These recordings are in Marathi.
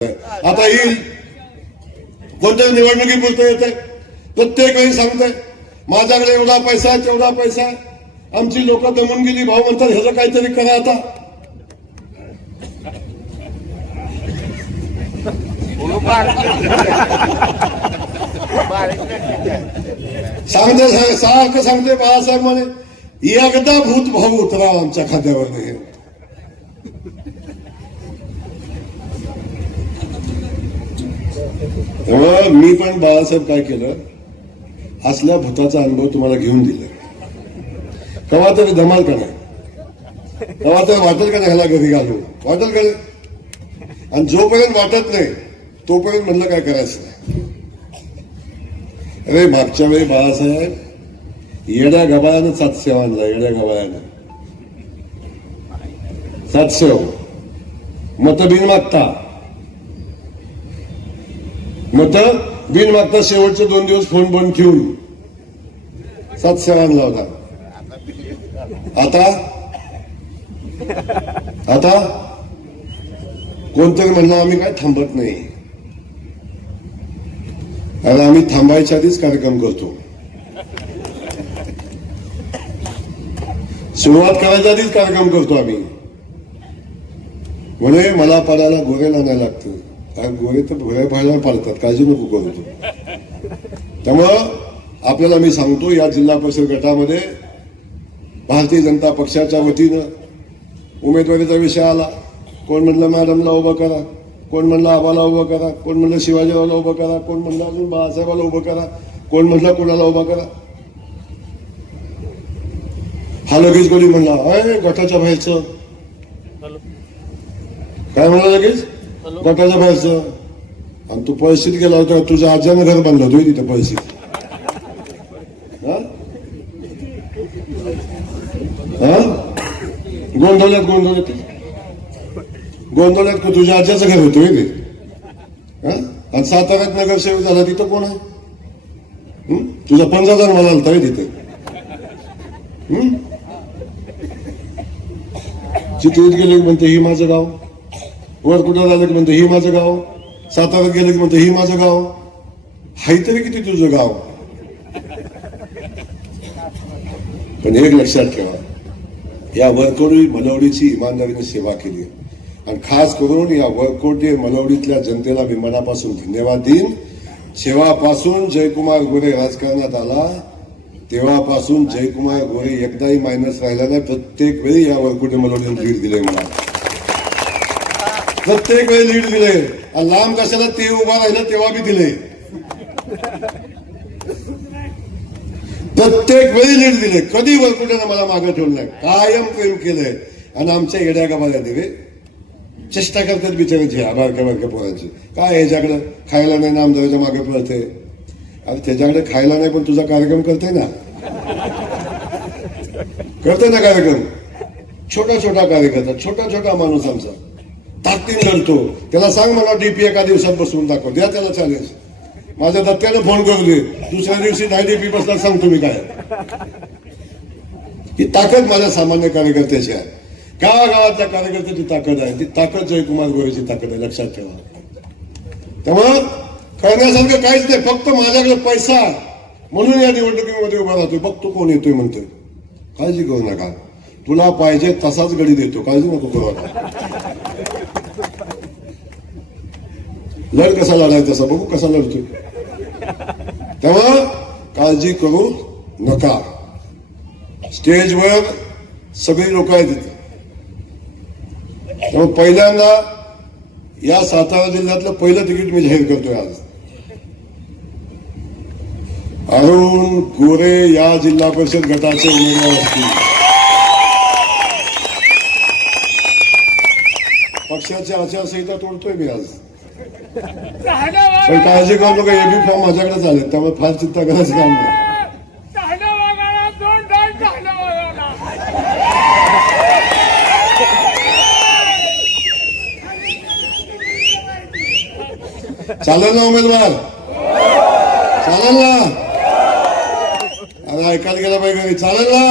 आता येईल कोणत्या निवडणुकीपुरतं येत आहे, प्रत्येक वेळी सांगताय माझ्याकडे एवढा पैसा आहे तेवढा पैसा आहे. आमची लोक दमून गेली, भाऊ म्हणतात ह्याचं काहीतरी करा. आता सांगते सारखं सांगते बाळासाहेब म्हणे एकदा भूत भाऊ उतरा आमच्या खात्यावर नाही. तेव्हा मी पण बाळासाहेब काय केलं, असल्या भूताचा अनुभव तुम्हाला घेऊन दिला. कवा तरी धमाल का नाही, कवा तरी वाटेल का नाही ह्याला घरी घालू, वाटेल का नाही. आणि जोपर्यंत वाटत नाही तोपर्यंत म्हणलं काय करायचं नाही. अरे मागच्या वेळी बाळासाहेब येड्या गबाळ्यानं 700 आणला, येड्या गबाळ्यानं 700 मत बिन मागता, मत बिन मागता शेवटचे 2 दिवस फोन बंद ठेवून 700 आणला होता. आता कोणतरी म्हणलं आम्ही काय थांबत नाही. अरे आम्ही थांबायच्या आधीच कार्यक्रम करतो, सुरुवात करायच्या आधीच कार्यक्रम करतो आम्ही. म्हणे मला पडायला गोरे आणायला लागतं, कारण गोरे तर भोऱ्या पाहायला पाळतात, काळजी नको करू तू. त्यामुळं आपल्याला मी सांगतो, या जिल्हा परिषद गटामध्ये भारतीय जनता पक्षाच्या वतीनं उमेदवारीचा विषय आला. कोण म्हणलं मॅडमला उभं करा, कोण म्हणलं आबाला उभं करा, कोण म्हणलं शिवाजीरावला उभं करा, कोण म्हणलं अजून बाळासाहेबाला उभं करा, कोण म्हणलं कोणाला उभं करा. हा लगेच कोणी म्हणला अय गटाच्या बाहेरचं, काय म्हणलं लगेच गटाच्या बाहेरचं. आणि तू पळशीत गेला होता, तुझ्या आज्यानं घर बांधलं होतं तिथे पळशीत. गोंधळ्यात तुझ्या आज्याचं घर होतं ते. आणि साताऱ्यात नगरसेवक झाला तिथं कोण आहे, तुझा 15,000 मला आलता तिथे. चित्रीत गेले की म्हणते ही माझं गाव, वर कुठं झालं की म्हणते ही माझं गाव, साताऱ्यात गेलं की म्हणते ही माझं गाव. हाय तरी किती तुझं गाव. पण एक लक्षात ठेवा, या वरकोडी मनवडीची इमानदारीने सेवा केली. आणि खास करून या वरकोडी मनवडीतल्या जनतेला मी मनापासून धन्यवाद देईन. जेव्हापासून जयकुमार गोरे राजकारणात आला तेव्हापासून जयकुमार गोरे एकदाही मायनस राहिला नाही. प्रत्येक वेळी या वरकोडी मनवडीने लीड दिले मला, प्रत्येक वेळी लीड दिले. आणि लांब कशाला ते उभा राहिलं तेव्हा बी दिले, प्रत्येक वेळी लीड दिले. कधी वरकुट्यानं मला मागे ठेवलं नाही, कायम प्रेम केलंय. आणि आमच्या येड्या गावाला दिले चेष्टा करतात बिचारायची बारक्या बारक्या पोरांची. काय ह्याच्याकडे खायला नाही ना आमदाराच्या मागे पळते. अरे त्याच्याकडे खायला नाही पण तुझा कार्यक्रम करते ना, करते ना कार्यक्रम. छोटा छोटा कार्यकर्ता, छोटा छोटा माणूस आमचा ताकदीने लढतो. त्याला सांग मला डीपी एका दिवसात बसवून दाखव, द्या त्याला चॅलेंज. माझ्या दत्त्यानं फोन करू दे, दुसऱ्या दिवशी नाही डीपी बसला सांगतो मी काय. ही ताकद माझ्या सामान्य कार्यकर्त्याची आहे, गावागावातल्या कार्यकर्त्याची ताकद आहे. ती ताकद जयकुमार गोरेची ताकद आहे, लक्षात ठेवा. त्यामुळं करण्यासारखं काहीच नाही, फक्त माझ्याकडे पैसा म्हणून या निवडणुकीमध्ये उभा राहतोय. बघतो कोण येतोय म्हणतोय, काळजी करू नका, तुला पाहिजे तसाच गडी देतो, काळजी नको करू. लढ कसा लढायचा तसा बघू कसा लढतोय. तेव्हा काळजी करू नका. स्टेजवर सगळी लोक आहेत तिथे. त्यामुळे पहिल्यांदा या सातारा जिल्ह्यातलं पहिलं तिकीट मी जाहीर करतोय आज. अरुण गोरे या जिल्हा परिषद गटाचे उमेदवार असतील. पक्षाची आचारसंहिता तोडतोय मी आज, पण काळजी करू नका, एबी फॉर्म माझ्याकडे झाले, त्यामुळे फार चिंता करायचं काम नाही. चालेल ना उमेदवार, चालेल ना. अरे ऐकायला गेला पाहिजे, चालेल ना.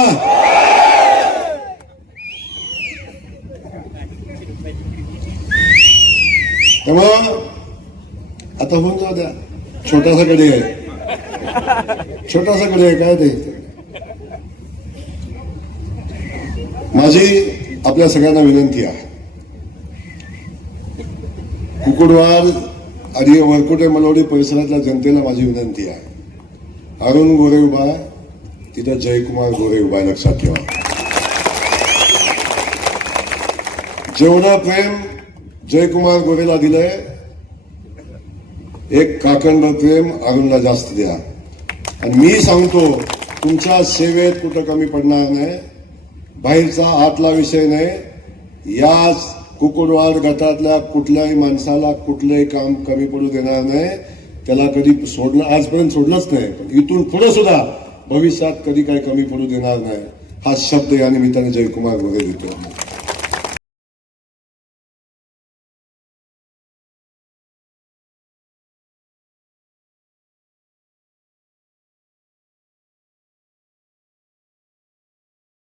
त्यामुळं आता होऊन जाऊ द्या, छोटासा गडी आहे, छोटासा गडी आहे, काय ते. माझी आपल्या सगळ्यांना विनंती आहे, कुकुडवाड आणि वरकुटे मलवडी परिसरातल्या जनतेला माझी विनंती आहे, अरुण गोरे उभा आहे तिथं जयकुमार गोरे उभा आहे, लक्षात ठेवा. जेवढं प्रेम जयकुमार गोरेला दिलंय, एक काकणभर प्रेम अरुणला जास्त द्या. आणि मी सांगतो, तुमच्या सेवेत कुठं कमी पडणार नाही, बाहेरचा आतला विषय नाही. या कुकुडवाड गटातल्या कुठल्याही माणसाला कुठलंही काम कमी पडू देणार नाही. त्याला कधी सोडणं, आजपर्यंत सोडलंच नाही, पण इथून पुढे सुद्धा भविष्यात कधी काही कमी पडू देणार नाही, हा शब्द या निमित्ताने जयकुमार गोरे देतो.